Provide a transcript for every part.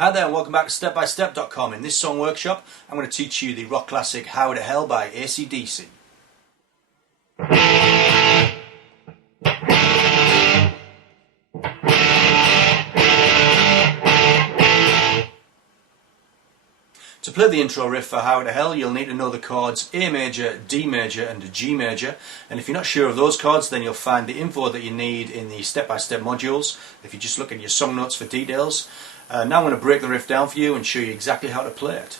Hi there and welcome back to stepbystep.com. In this song workshop I'm going to teach you the rock classic How to Hell by ACDC. To play the intro riff for How to Hell you'll need to know the chords A major, D major and G major, and if you're not sure of those chords then you'll find the info that you need in the step-by-step modules if you just look at your song notes for details. Now I'm going to break the riff down for you and show you exactly how to play it.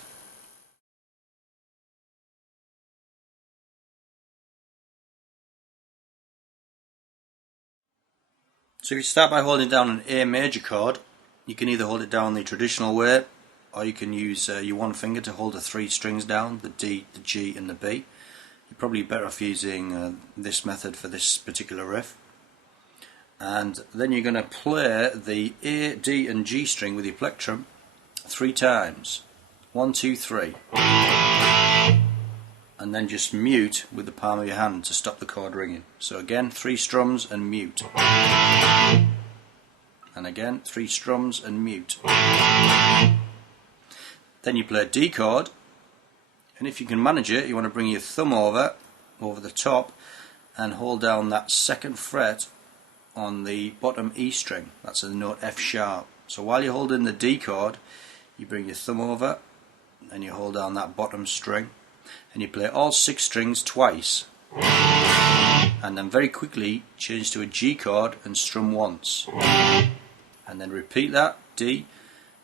So if you start by holding down an A major chord, you can either hold it down the traditional way or you can use your one finger to hold the three strings down, the D, the G and the B. You're probably better off using this method for this particular riff. And then you're going to play the A, D and G string with your plectrum 3 times. 1, 2, 3. And then just mute with the palm of your hand to stop the chord ringing. So again, 3 strums and mute. And again, 3 strums and mute. Then you play a D chord, and if you can manage it, you want to bring your thumb over the top and hold down that 2nd fret on the bottom E string. That's the note F sharp. So while you're holding the D chord, you bring your thumb over and you hold down that bottom string and you play all 6 strings twice, and then very quickly change to a G chord and strum once, and then repeat that D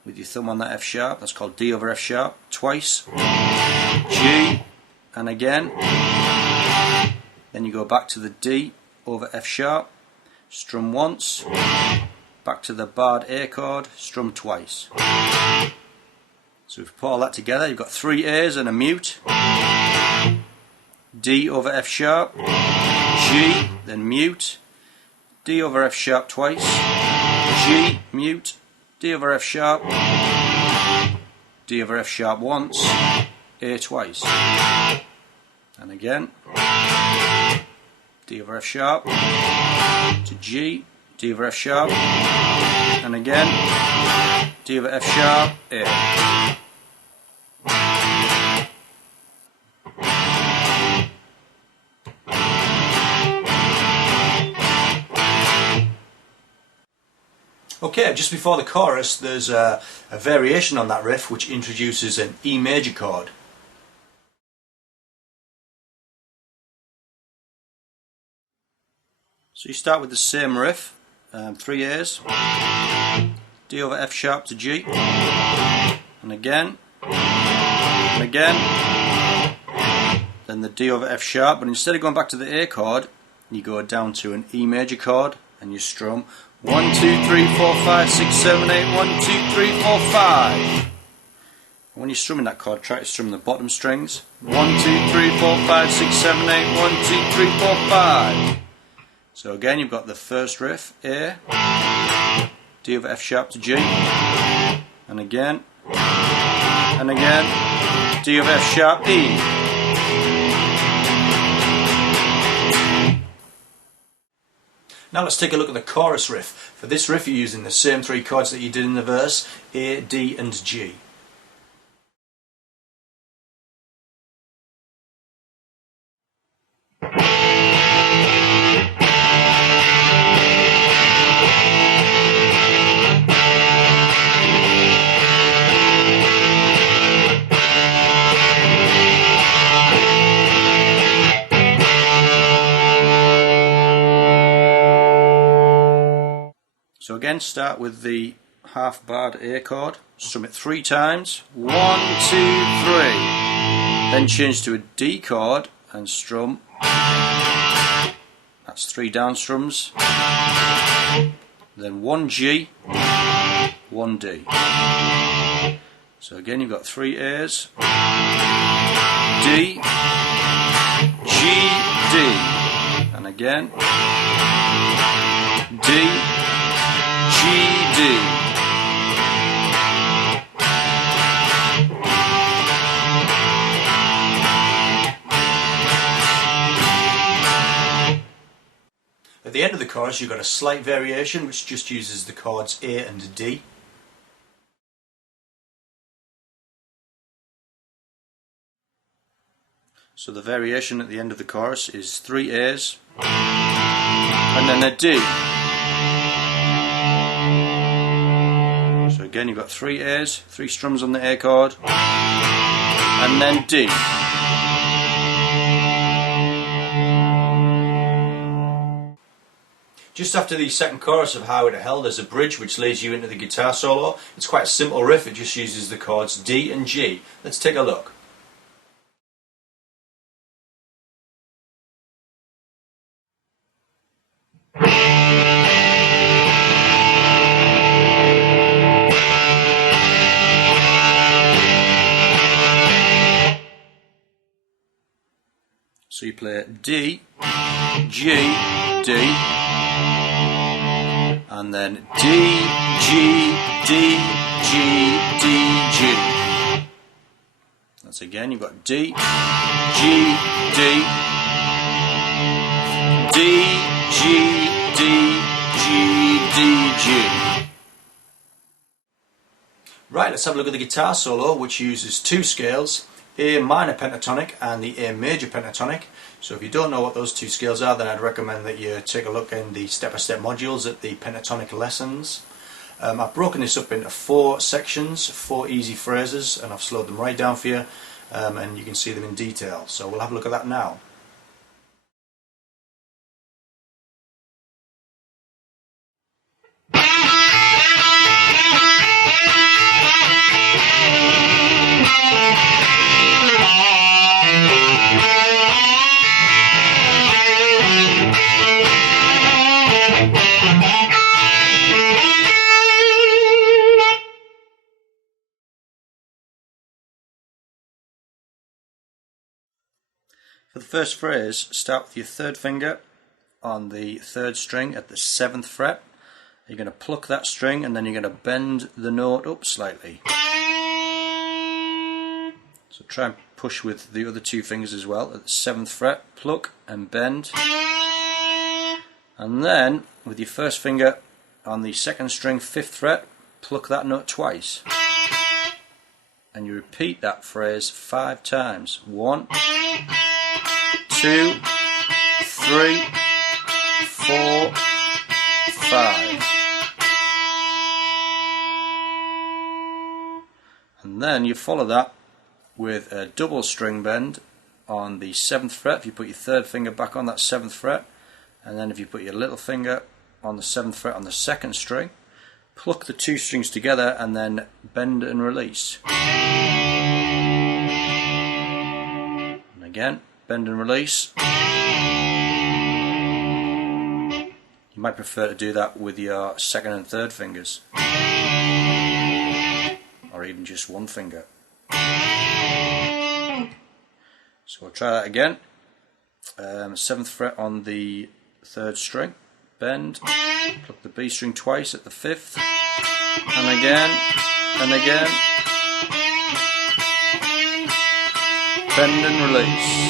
with your thumb on that F sharp. That's called D over F sharp twice, G, and again. Then you go back to the D over F sharp, strum once, back to the barred A chord, strum twice. So if you put all that together, you've got 3 A's and a mute. D over F sharp, G, then mute, D over F sharp twice, G, mute, D over F sharp, D over F sharp once, A twice, and again, D over F sharp, to G, D over F sharp, and again, D over F sharp, A. Okay, just before the chorus there's a variation on that riff which introduces an E major chord. So you start with the same riff, 3 A's, D over F sharp to G, and again, then the D over F sharp, but instead of going back to the A chord, you go down to an E major chord and you strum 1, 2, 3, 4, 5, 6, 7, 8, 1, 2, 3, 4, 5. When you're strumming that chord, try to strum the bottom strings. 1, 2, 3, 4, 5, 6, 7, 8, 1, 2, 3, 4, 5. So again, you've got the first riff, A, D over F sharp to G, and again, D over F sharp, E. Now let's take a look at the chorus riff. For this riff you're using the same 3 chords that you did in the verse, A, D and G. So again, start with the half barred A chord, strum it 3 times, 1, 2, 3, then change to a D chord and strum, that's 3 down strums, then 1 G, 1 D. So again you've got 3 A's, D, G, D, and again, D, G, D. At the end of the chorus you've got a slight variation which just uses the chords A and D. So the variation at the end of the chorus is 3 A's and then a D. So again you've got 3 A's, 3 strums on the A chord, and then D. Just after the second chorus of How It Held, there's a bridge which leads you into the guitar solo. It's quite a simple riff, it just uses the chords D and G. Let's take a look. So you play D, G, D, and then D, G, D, G, D, G. That's again, you've got D, G, D, D, G, D, G, D, G. Right, let's have a look at the guitar solo, which uses 2 scales, A minor pentatonic and the A major pentatonic. So if you don't know what those 2 scales are, then I'd recommend that you take a look in the step-by-step modules at the pentatonic lessons. I've broken this up into 4 sections, 4 easy phrases, and I've slowed them right down for you, and you can see them in detail. So we'll have a look at that now. For the first phrase, start with your 3rd finger on the 3rd string at the 7th fret. You're going to pluck that string and then you're going to bend the note up slightly. So try and push with the other 2 fingers as well at the 7th fret, pluck and bend. And then with your 1st finger on the 2nd string, 5th fret, pluck that note twice. And you repeat that phrase 5 times. 1, 2, 3, 4, 5. And then you follow that with a double string bend on the 7th fret. If you put your 3rd finger back on that 7th fret, and then if you put your little finger on the 7th fret on the 2nd string, pluck the 2 strings together and then bend and release. And again, bend and release. You might prefer to do that with your 2nd and 3rd fingers, or even just 1 finger. So we'll try that again. 7th fret on the 3rd string, bend, pluck the B string twice at the 5th, and again, bend and release.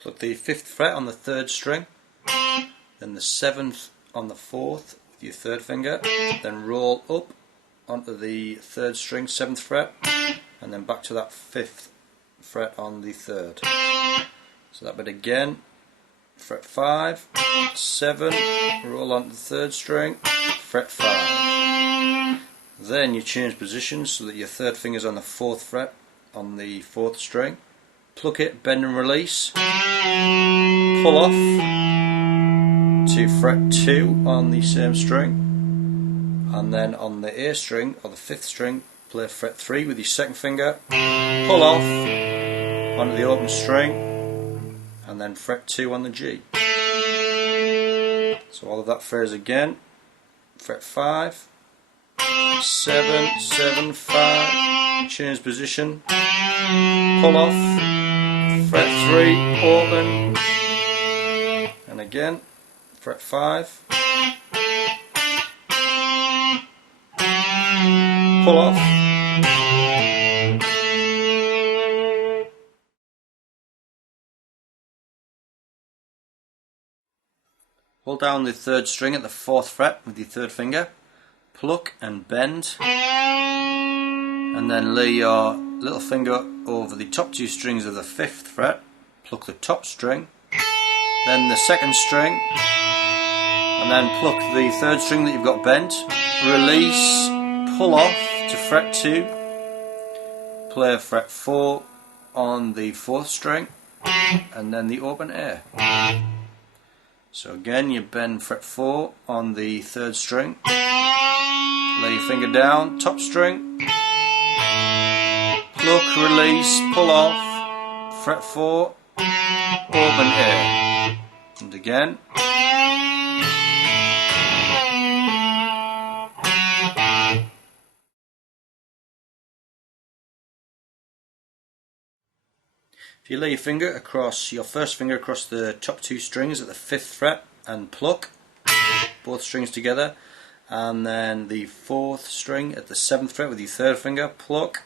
Pluck the 5th fret on the 3rd string, then the 7th on the 4th with your 3rd finger, then roll up onto the 3rd string, 7th fret, and then back to that 5th fret on the 3rd. So that bit again, fret 5, 7, roll onto the 3rd string, fret 5. Then you change positions so that your 3rd finger's on the 4th fret on the 4th string. Pluck it, bend and release, pull off to fret 2 on the same string, and then on the A string or the 5th string play fret 3 with your 2nd finger, pull off onto the open string, and then fret 2 on the G. So all of that phrase again, fret 5, 7, 7, 5, change position, pull off, fret 3, open, and again, fret 5, pull off, hold down the 3rd string at the 4th fret with your 3rd finger, pluck and bend, and then lay your little finger over the top 2 strings of the 5th fret, pluck the top string, then the 2nd string, and then pluck the 3rd string that you've got bent, release, pull off to fret 2, play fret 4 on the 4th string, and then the open A. So again, you bend fret 4 on the 3rd string, lay your finger down, top string, pluck, release, pull off, fret 4, open A, and again. If you lay your finger across, your first finger across the top 2 strings at the 5th fret and pluck both strings together, and then the 4th string at the 7th fret with your 3rd finger, pluck,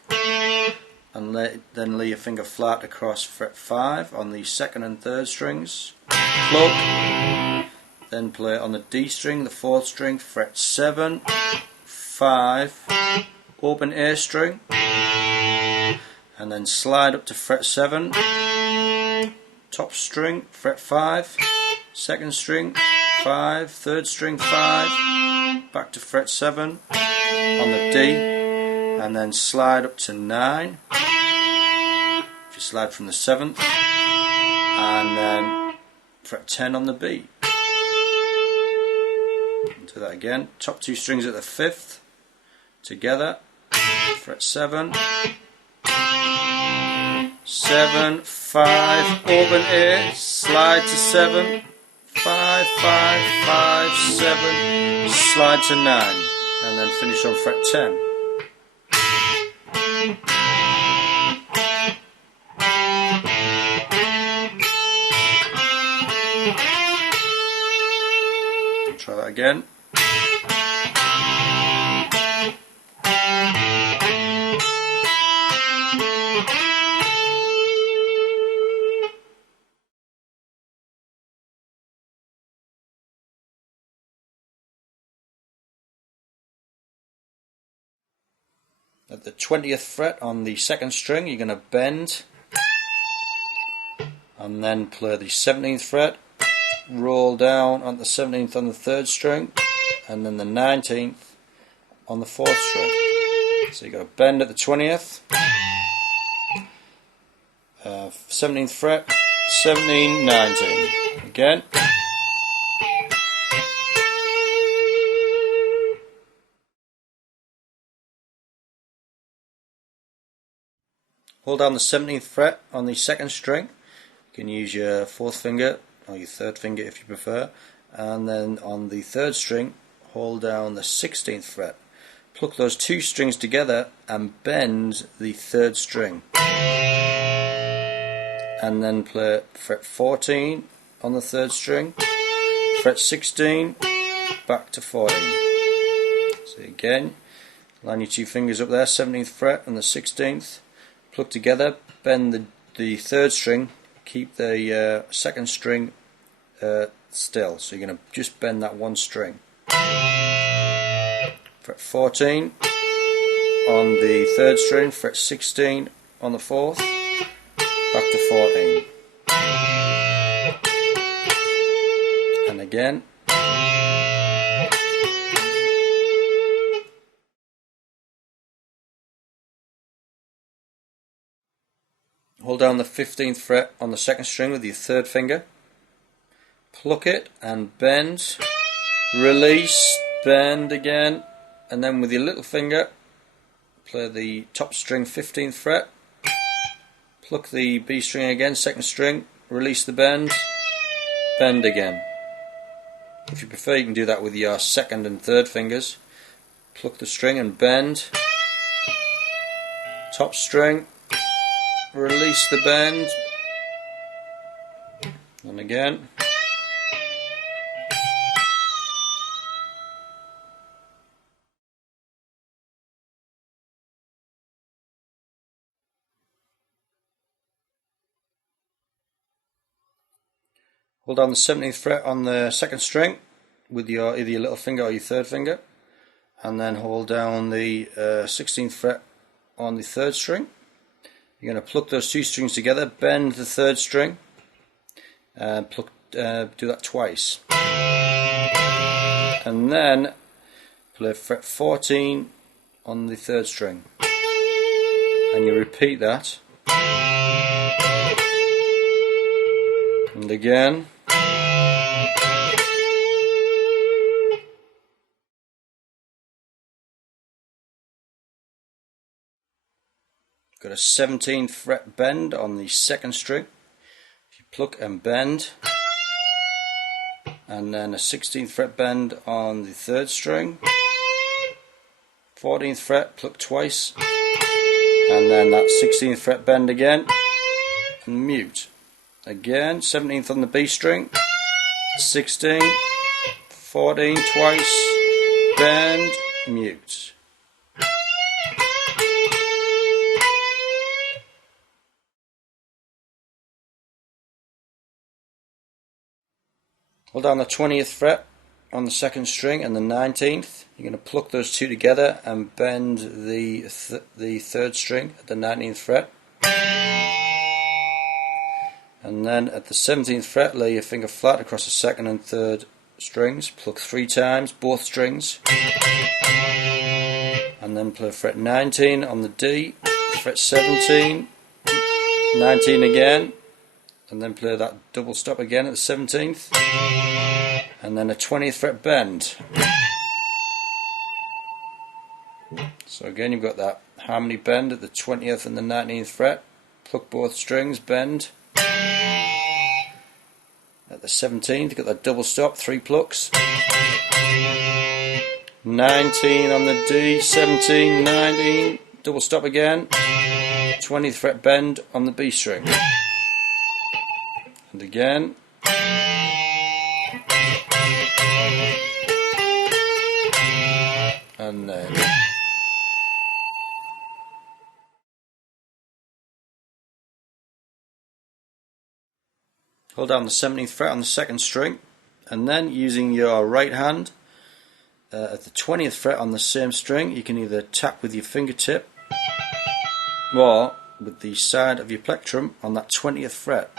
and then lay your finger flat across fret 5 on the 2nd and 3rd strings, pluck, then play on the D string, the 4th string, fret 7, 5, open A string, and then slide up to fret 7, top string, fret 5, 2nd string, 5, 3rd string, 5, back to fret 7 on the D, and then slide up to 9, if you slide from the 7th, and then fret 10 on the B. Do that again, top 2 strings at the 5th, together, fret 7, 7, 5, open A, slide to 7, 5, 5, 5, 7, slide to 9, and then finish on fret 10. Try that again. At the 20th fret on the 2nd string, you're going to bend and then play the 17th fret, roll down on the 17th on the 3rd string, and then the 19th on the 4th string. So you've got to bend at the 20th, 17th fret, 17, 19. Again. Hold down the 17th fret on the 2nd string. You can use your 4th finger or your 3rd finger if you prefer, and then on the 3rd string hold down the 16th fret. Pluck those 2 strings together and bend the 3rd string, and then play fret 14 on the 3rd string, fret 16, back to 14. So again, line your 2 fingers up there, 17th fret and the 16th. Pluck together, bend the 3rd string, keep the 2nd string still, so you're going to just bend that 1 string. Fret 14 on the 3rd string, fret 16 on the 4th, back to 14. And again. Hold down the 15th fret on the 2nd string with your 3rd finger, pluck it and bend, release, bend again, and then with your little finger play the top string 15th fret, pluck the B string again, 2nd string, release the bend, bend again. If you prefer, you can do that with your 2nd and 3rd fingers. Pluck the string and bend, top string, release the bend, and again. Hold down the 17th fret on the 2nd string with either your little finger or your 3rd finger, and then hold down the 16th fret on the 3rd string. You're going to pluck those 2 strings together, bend the 3rd string, and do that twice. And then play fret 14 on the 3rd string. And you repeat that. And again. Got a 17th fret bend on the 2nd string. If you pluck and bend, and then a 16th fret bend on the 3rd string, 14th fret, pluck twice, and then that 16th fret bend again, and mute. Again, 17th on the B string, 16, 14 twice, bend, mute. Hold down the 20th fret on the 2nd string and the 19th. You're going to pluck those 2 together and bend the 3rd string at the 19th fret. And then at the 17th fret, lay your finger flat across the 2nd and 3rd strings. Pluck 3 times, both strings. And then play fret 19 on the D, fret 17, 19 again. And then play that double stop again at the 17th, and then a 20th fret bend. So again, you've got that harmony bend at the 20th and the 19th fret. Pluck both strings, bend. At the 17th, you've got that double stop, 3 plucks. 19 on the D, 17, 19, double stop again. 20th fret bend on the B string. And again. And then. Hold down the 17th fret on the 2nd string, and then using your right hand at the 20th fret on the same string, you can either tap with your fingertip or with the side of your plectrum on that 20th fret.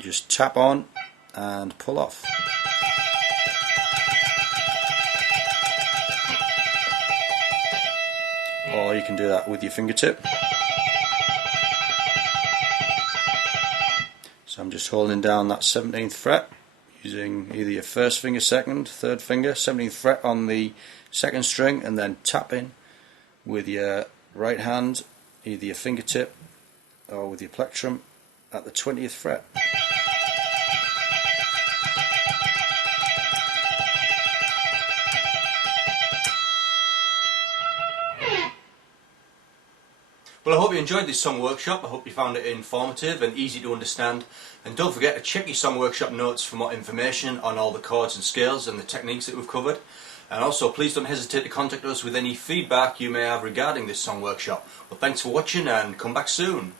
Just tap on and pull off. Or you can do that with your fingertip. So I'm just holding down that 17th fret using either your 1st finger, 2nd, 3rd finger, 17th fret on the 2nd string, and then tapping with your right hand, either your fingertip or with your plectrum at the 20th fret. Well, I hope you enjoyed this song workshop. I hope you found it informative and easy to understand. And don't forget to check your song workshop notes for more information on all the chords and scales and the techniques that we've covered. And also, please don't hesitate to contact us with any feedback you may have regarding this song workshop. Well, thanks for watching and come back soon.